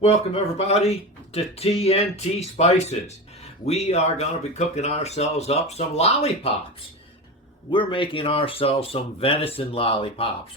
Welcome everybody to Tntspices. We are going to be cooking ourselves up some lollipops. We're making ourselves some venison lollipops.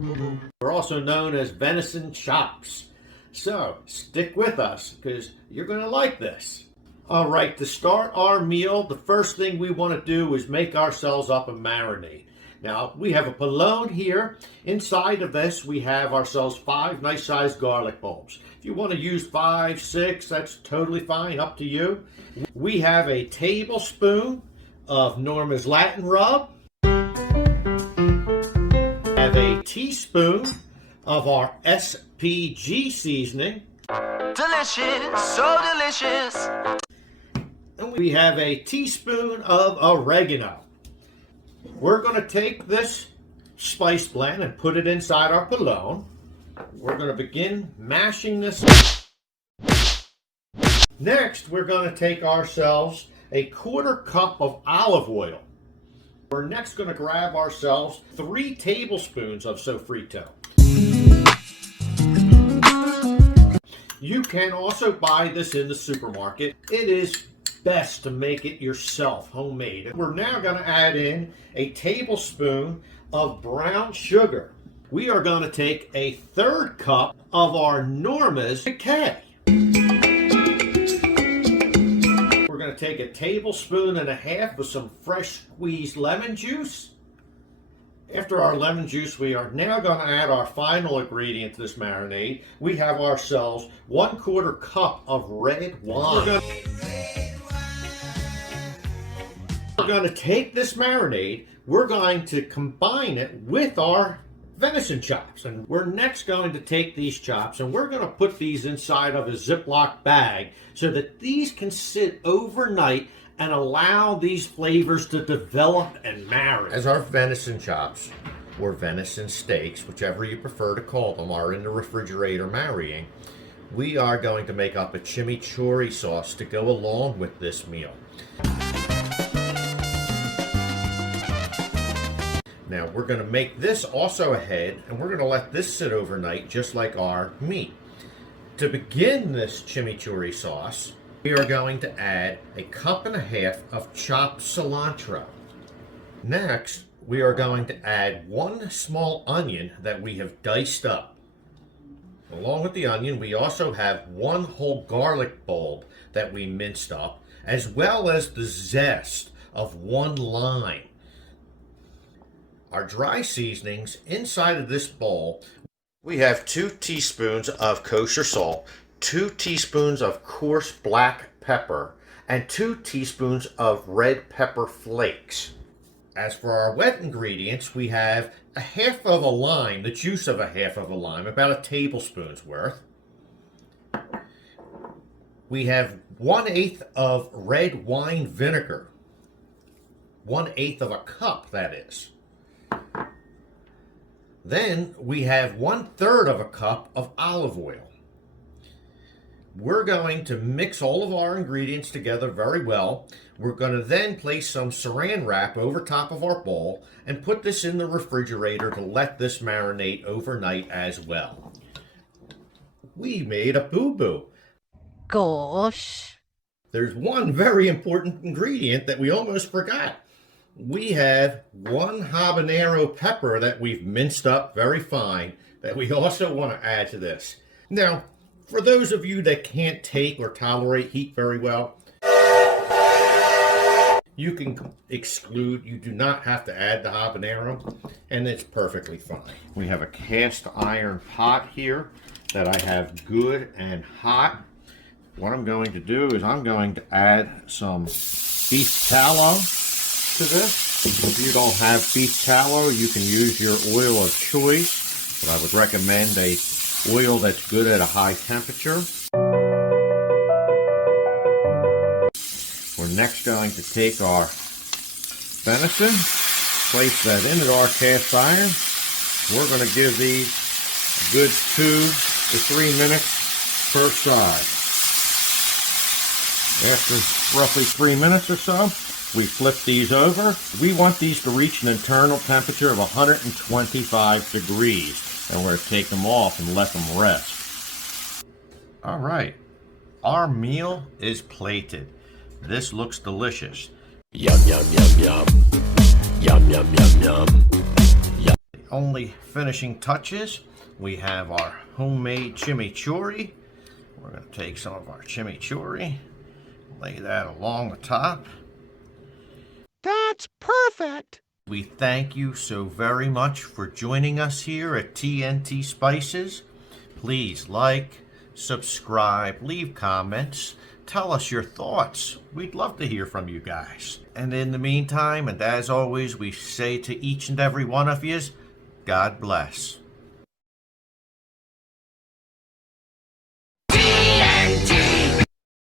They're also known as venison chops. So stick with us because you're going to like this. All right, to start our meal, the first thing we want to do is make ourselves up a marinade. Now, we have a polone here. Inside of this, we have ourselves 5 nice-sized garlic bulbs. If you want to use 5, 6, that's totally fine, up to you. We have a tablespoon of Norma's Latin rub. We have a teaspoon of our SPG seasoning. Delicious, so delicious. And we have a teaspoon of oregano. We're going to take this spice blend and put it inside our polone. We're going to begin mashing this up. Next, we're going to take ourselves a 1/4 cup of olive oil. We're next going to grab ourselves 3 tablespoons of sofrito. You can also buy this in the supermarket. It is best to make it yourself, homemade. We're now going to add in a tablespoon of brown sugar. We are going to take a 1/3 cup of our Norma's decay. We're going to take a tablespoon and a half of some fresh squeezed lemon juice. After our lemon juice, we are now going to add our final ingredient to this marinade. We have ourselves 1/4 cup of red wine. We're going to take this marinade, we're going to combine it with our venison chops. And we're next going to take these chops and we're going to put these inside of a Ziploc bag so that these can sit overnight and allow these flavors to develop and marinate. As our venison chops, or venison steaks, whichever you prefer to call them, are in the refrigerator marrying, we are going to make up a chimichurri sauce to go along with this meal. Now we're going to make this also ahead, and we're going to let this sit overnight just like our meat. To begin this chimichurri sauce, we are going to add a 1.5 cups of chopped cilantro. Next, we are going to add 1 small onion that we have diced up. Along with the onion, we also have 1 whole garlic bulb that we minced up, as well as the zest of 1 lime. Our dry seasonings inside of this bowl, we have 2 teaspoons of kosher salt, 2 teaspoons of coarse black pepper, and 2 teaspoons of red pepper flakes. As for our wet ingredients, we have 1/2 of a lime, the juice of 1/2 of a lime, about a tablespoon's worth. We have 1/8 of red wine vinegar, 1/8 of a cup, that is. Then we have 1/3 of a cup of olive oil. We're going to mix all of our ingredients together very well. We're going to then place some saran wrap over top of our bowl and put this in the refrigerator to let this marinate overnight as well. We made a boo-boo. Gosh. There's one very important ingredient that we almost forgot. We have 1 habanero pepper that we've minced up very fine that we also want to add to this. Now, for those of you that can't take or tolerate heat very well, you can exclude, you do not have to add the habanero, and it's perfectly fine. We have a cast iron pot here that I have good and hot. What I'm going to do is I'm going to add some beef tallow to this. If you don't have beef tallow, you can use your oil of choice, but I would recommend a oil that's good at a high temperature. We're next going to take our venison, place that into our cast iron. We're going to give these a good 2 to 3 minutes per side. After roughly 3 minutes or so, We flip these over. We want these to reach an internal temperature of 125 degrees. And we're going to take them off and let them rest. All right. Our meal is plated. This looks delicious. Yum, yum, yum, yum. Yum, yum, yum, yum. Yum. The only finishing touches, we have our homemade chimichurri. We're going to take some of our chimichurri, lay that along the top. That's perfect. We thank you so very much for joining us here at Tntspices. Please like, subscribe, leave comments, tell us your thoughts. We'd love to hear from you guys. And in the meantime, and as always, we say to each and every one of you, God bless.